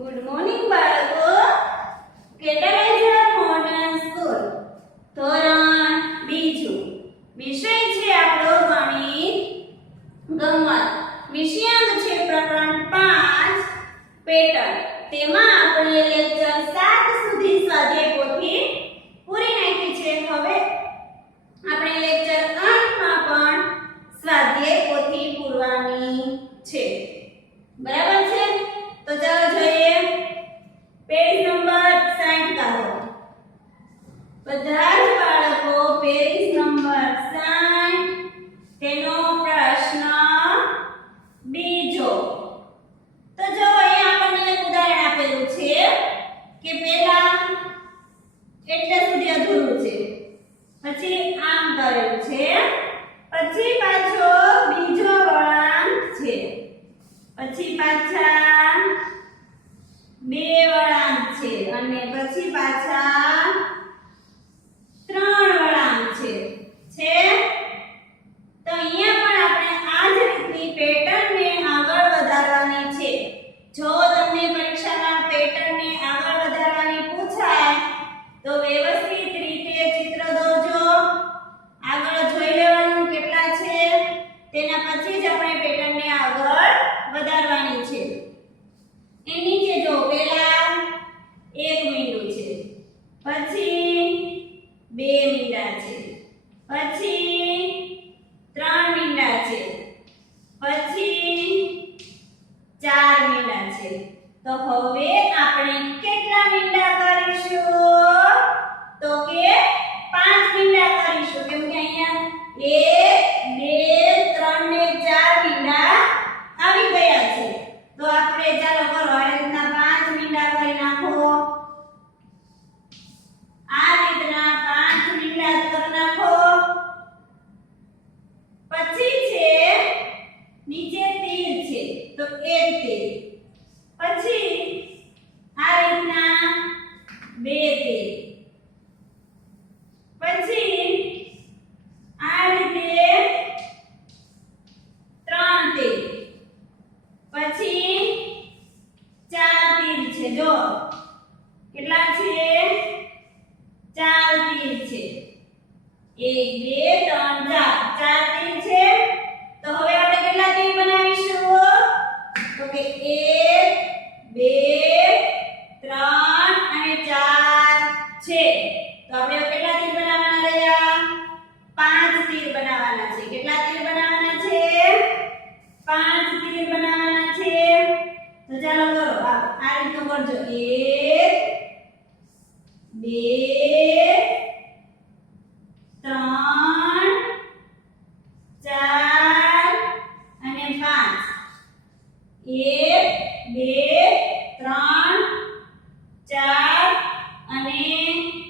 Good morning બાળકો. કેટાલાઇઝર modern school ધોરણ બીજું. વિષય છે આપણો ગણિત ગમ્મત. વિષયાંક છે પ્રકરણ 5 પેટર્ન. તેમાં આપણે લેક્ચર 7 સુધી સ્વાધ્યાય પોથી પૂરી નાખી છે. હવે આપણે લેક્ચર 8 માં પણ સ્વાધ્યાય પોથી પૂરવાની છે. બરાબર છે? તો ચાલો જોઈએ. પેજ નંબર 60 કાઢો. બધા જ બાળકો પેજ નંબર 60 તેનો પ્રશ્ન બીજો. તો જો અહીંયા આપણને એક ઉદાહરણ આપેલું છે કે પહેલા એટલે સુધી અધૂરું છે, પછી આમ કરેલું છે, પછી પાછો બીજો વળાંક છે, પછી પાછા બે વળાંક છે અને પછી પાછા 3 વળાંક છે. તો અહીંયા પણ આપણે આ જ રીતની પેટર્નને આગળ વધારવાની છે. જો તમને પરીક્ષામાં પેટર્નને આગળ વધારવાની પૂછાય તો વ્યવસ્થિત રીતે ચિત્ર દોરજો. આગળ જોઈ લેવાનું કેટલા છે, તેના પછી જ આપણે પેટર્નને આગળ વધારવાની છે. એ નીચે જો પહેલા 1 મીંડું છે, પછી 2 મીંડા છે, પછી 3 મીંડા છે, પછી 4 મીંડા છે. તો હવે આપણે કેટલા મીંડા કરીશું? તો કે 5 મીંડા કરીશું, કેમ કે અહીંયા 1 2 3 ને 4 મીંડા આવી ગયા છે. તો આપણે ચાલો કરો આ રીતના 5 મીંડા કરી નાખો. આ રીતના 5 મીંડા કરી નાખો. પછી છે નીચે તીર છે તો એક તીર, પછી આ રીતના 2 તીર, પછી આ રીતે 3 તીર, પછી 4 તીર છે. જો કેટલા છે? 4 તીર છે. 1 2 3 4 તીર છે. તો હવે આપણે કેટલા તીર બનાવીશું? તો કે 1 2 3 અને 4 છે. તો આપણે કેટલા તીર બનાવવાના રહ્યા? 5 તીર બનાવવાના છે. કેટલા તીર બનાવવાના છે? 5 તીર બનાવવાના છે. તો ચાલો કરો આ રીતનું કરજો. 1 2 3 4 અને 5. 1 2 3 4 અને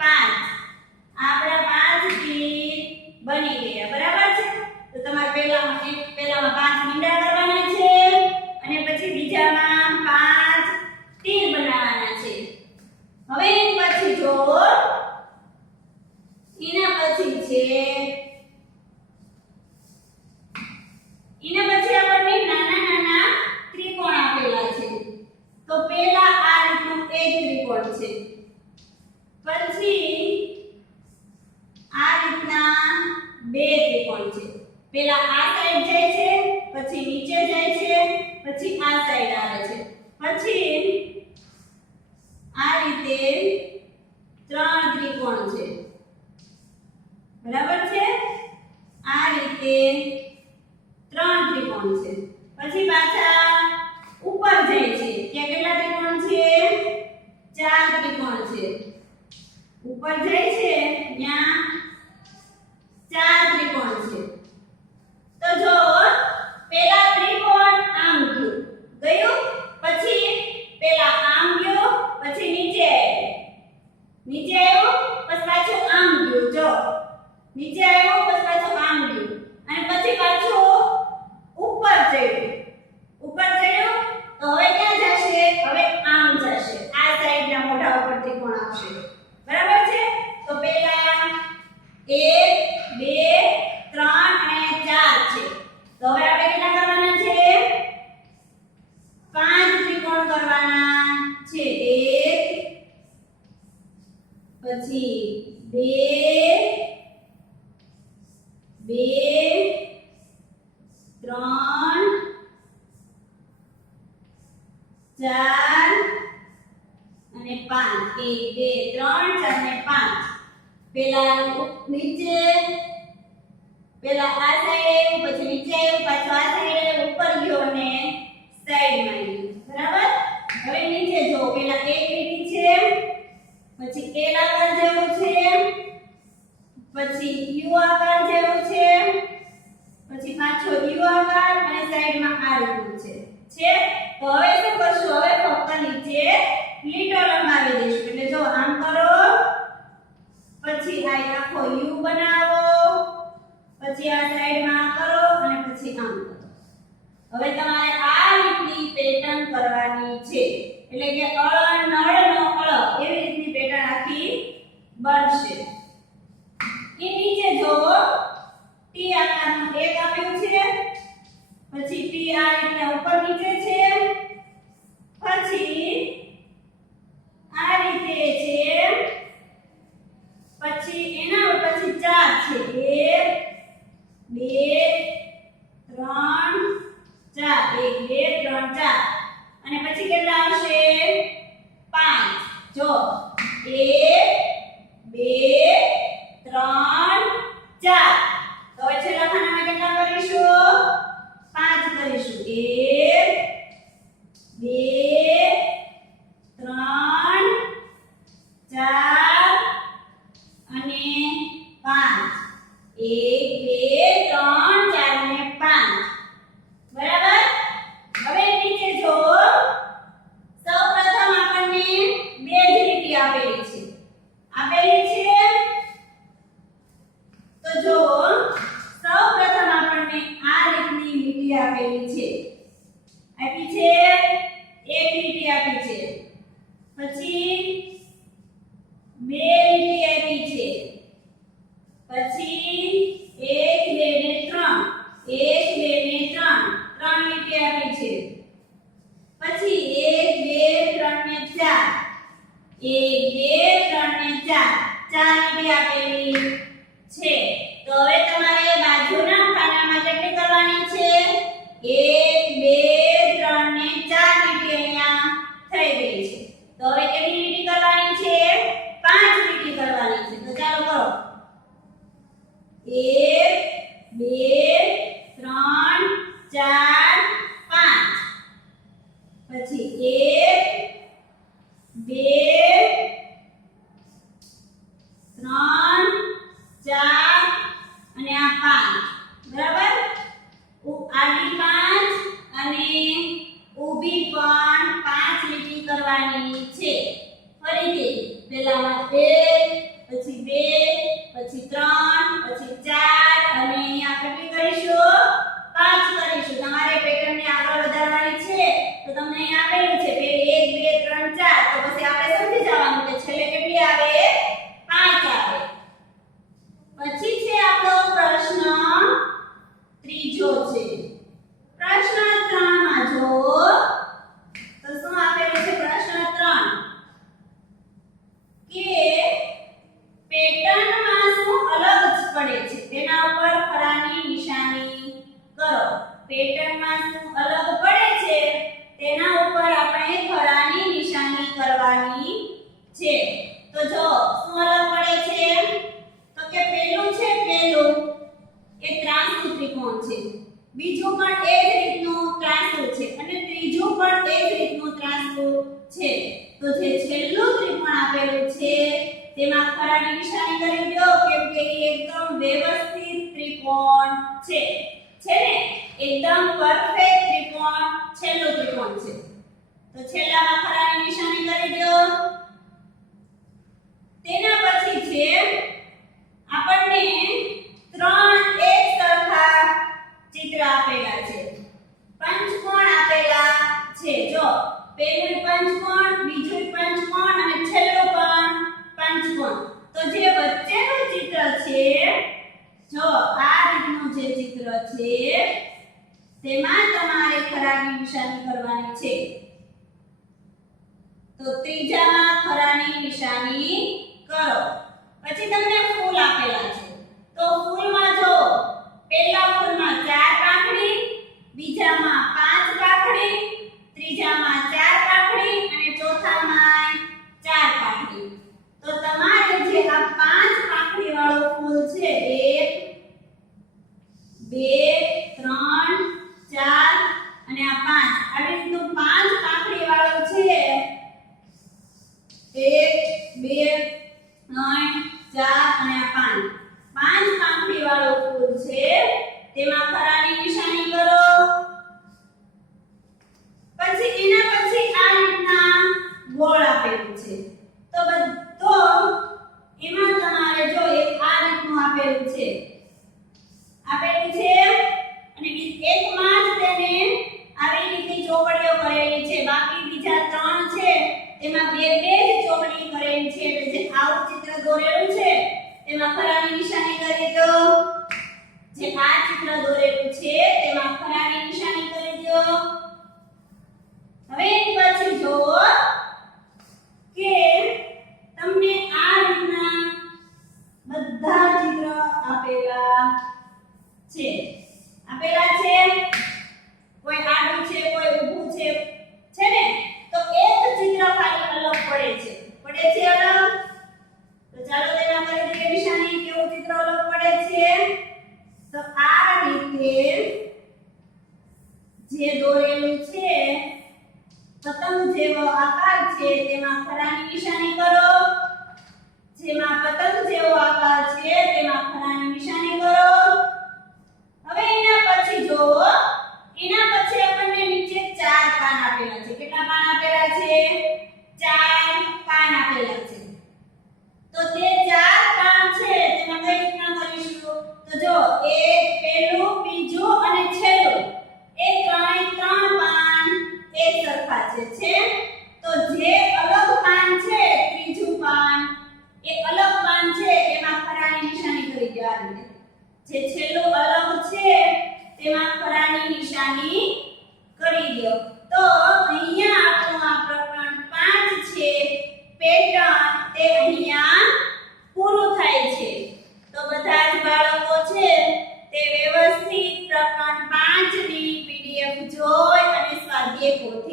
5. આપણા 5 તીર બની ગયા. બરાબર છે? તો તમારે પહેલામાં 5 મીંડા કરવાના છે અને પછી બીજામાં 5 તીર બનાવવાના છે. હવે એના પછી જો એના પછી છે એના પછી આપણને નાના નાના ત્રિકોણ આપેલા છે. તો પહેલા આ રીતનું એક ત્રિકોણ છે, પછી આ રીતના 2 ત્રિકોણ છે. પહેલા આ સાઈડ જાય છે, પછી નીચે જાય છે, પછી આ સાઈડ આવે છે, પછી આ રીતે 3 ત્રિકોણ છે. બરાબર છે? આ રીતે 3 ત્રિકોણ છે. પછી પાછા ઉપર જાય છે. ત્યાં કેટલા ત્રિકોણ છે? 4 ત્રિકોણ છે. ઉપર જાય છે ત્યાં 4 ત્રિકોણ છે. તો જો પહેલા ત્રિકોણ આમ ગયું, પછી પહેલા આમ ગયો, પછી નીચે આવ્યો, પછી પાછું આમ ગયું. જો નીચે આવ્યો, પછી પાછું આમ ગયું અને પછી પાછું ઉપર ચડ્યું. તો હવે ક્યાં જશે? હવે આમ જશે. આ સાઈડના મોઢા ઉપર ત્રિકોણ આવશે. બરાબર છે? તો પહેલા 1 2 3 અને 4 છે. તો હવે આપણે કેટલા કરવાના છે? 5 ત્રિકોણ કરવાના. પછી 2 3 4 અને 5 1 2 3 4 અને 5 પેલા નીચે પેલા આ સાઈડ પછી નીચે પાછો આ સાઈડ ઉપર ગયો અને સાઈડમાં ગયો બરાબર હવે નીચે જો પેલા એક લીટી છે પછી એલ આકાર જેવું છે પછી યુ આકાર જેવું છે પછી પાછો યુ આકાર અને સાઈડમાં આ રીતનું છે તો હવે શું કરશું હવે ફક્ત નીચે લીટો લંબાવી દઈશું એટલે જો આમ કરો પછી આ આખો યુ બનાવો પછી આ સાઈડમાં કરો અને પછી આમ કરો હવે તમારે આ રીતની પેટર્ન કરવાની છે એટલે કે નળનો એવી રીતની પેટર્ન આખી બનશે એ નીચે જો ટી આકારનું એક આપ્યું છે પછી ટી આ રીતે ઉપર નીચે છે પછી આ રીતે છે પછી એના પછી 4 છે 1 2 3 4 1 2 3 4 અને પછી કેટલા આવશે 5 જો 1 2 3 4 તો હવે છેલ્લા ખાનામાં કેટલા કરીશું 5 કરીશું 1 2 3 4 અને 5 1 2 3 4 અને 5 બરાબર હવે નીચે જો સૌપ્રથમ આપણને બે જ લીટી આપેલી છે તો જો સૌપ્રથમ આપણને આ રીતની લીટી આપેલી છે એક લીટી આપી છે પછી બે લીટી આપી છે પછી 1 2 ને 3 ત્રણ લીટી આપી છે પછી 1 2 3 ને 4 1 2 3 ને 4 ચાર લીટી આપેલી છે તો હવે તમારે બાજુના ખાનામાં કેટલી કરવાની છે 1 2 3 ને 4 લીટી અહીંયા થઈ ગઈ છે તો હવે કેટલી લીટી કરવાની છે 5 લીટી કરવાની છે તો ચાલો કરો 1 2 3 4 5 પછી 1 2 3 4 અને આ 5 બરાબર આડી 5 અને ઊભી પણ 5 લીટી કરવાની છે ફરીથી પહેલામાં 1 પછી 2 પછી 3 પછી 4 અને અહીંયા કેટલી કરીશું 5 કરીશું તમારે પેટર્નને આગળ વધારવાની છે તો તમને અહીં આપેલું છે પેલી 1 2 3 4 તો પછી આપણે સમજી જવાનું કે છેલ્લે કેટલી આવે 5 આવે પછી છે આપણો પ્રશ્ન ત્રીજો છે પ્રશ્ન 3 માં જો તો શું આપેલું છે પ્રશ્ન 3 કે પેટર્નમાં શું અલગ જ પડે છે તેના ઉપર ખરાની નિશાની કરો પેટર્નમાં શું અલગ પડે છે તેના ઉપર આપણે ખરાની નિશાની કરવાની છે તો જો શું અલગ પડે છે તો કે પહેલું એક ત્રાંસુ ત્રિકોણ છે બીજું પણ એ જ રીતનું ત્રાંસુ છે અને ત્રીજું પણ એ જ રીતનું ત્રાંસુ છે તો જે છેલ્લું ત્રિકોણ આપેલું છે તેમાં ખરાની નિશાની કરી દો કેમ કે એ એકદમ વ્યવસ્થિત ત્રિકોણ છે ને એકદમ પરફેક્ટ ત્રિકોણ છેલ્લું ત્રિકોણ છે તો છેલ્લામાં ખરાની નિશાની કરી દો તેના પછી છે આપણને ત્રણ એક સરખા ચિત્ર આપેલા છે પંચકોણ આપેલા છે જો પહેલું પંચકોણ બીજું પંચકોણ અને છેલ્લું પણ પંચકોણ તો જે વચ્ચેનું ચિત્ર છે જો આ રીતનું જે ચિત્ર છે તેમાં તમારે ખરાની નિશાની કરવાની છે તો ત્રીજામાં ખરાની નિશાની કરો. પછી તમને ફૂલ આપેલા છે તો ફૂલમાં જો પહેલા ફૂલમાં 4 પાંખડી, બીજામાં 5 પાંખડી, ત્રીજામાં 4 પાંખડી અને ચોથામાં 4 પાંખડી. તો તમારે જે આ 5 પાંખડી વાળું ફૂલ છે 1 2 3 4 અને આ 5 આવી રીતનું 5 પાંખડી વાળું છે 1 2 3 4 અને આ 5 પાંખડી વાળું ફૂલ છે તેમાં ખરાની નિશાની કરો. પછી એના પછી આ રીતના ગોળ આપેલું છે તો એમાં તમારે જો એક આ રીતનું આપેલું છે અને એકમાં જ તેને આવી રીતની ચોકડીઓ કરેલી છે. બાકી બીજા 3 છે તેમાં બે જ ચોકડી કરેલી છે. એટલે જે આવું ચિત્ર દોરેલું છે તેમાં ખરાની નિશાની કરી દો. જે આ ચિત્ર દોરેલું છે તેમાં ખરાની નિશાની કરી દો. હવે એની પછી જો કે તમને આ રીતના બધા ચિત્ર આપેલા છે કોઈ આડું છે કોઈ ઊભું છે ને તો એક ચિત્ર ખાલી અલગ પડે છે અલગ. તો ચાલો તેના કરી દઈએ નિશાની. કેવું ચિત્ર અલગ પડે છે તો આ રીતે જે દોરેલું છે પતંગ જેવો આકાર છે તેમાં ખરાની નિશાની કરો. જેમાં પતંગ જેવો આકાર છે તેમાં ખરાની નિશાની કરો. હવે એના પછી જો આપણને નીચે 4 પાન આપેલા છે. કેટલા પાન આપેલા છે? 4 પાન આપેલા છે. તો તે 4 પાન છે તેમાં કઈ રીતના કરીશું તો જો એક પહેલું, બીજું અને છેલ્લું એ ત્રણ પાન એક સરખા છે. તો જે અલગ પાન છે ત્રીજું પાન એ અલગ પાન છે એમાં ખરાની નિશાની કરી દેવાની. જે છેલ્લું અલગ છે તેમાં ખરાની નિશાની કરી દો. તો અહીંયા આપણું આ પ્રકરણ 5 છે પેટર્ન તે અહીંયા પૂરું થાય છે. તો બધા જ બાળકો છે તે વ્યવસ્થિત પ્રકરણ 5 ની પીડીએફ જોઈ અને સ્વાધ્યાય પોથી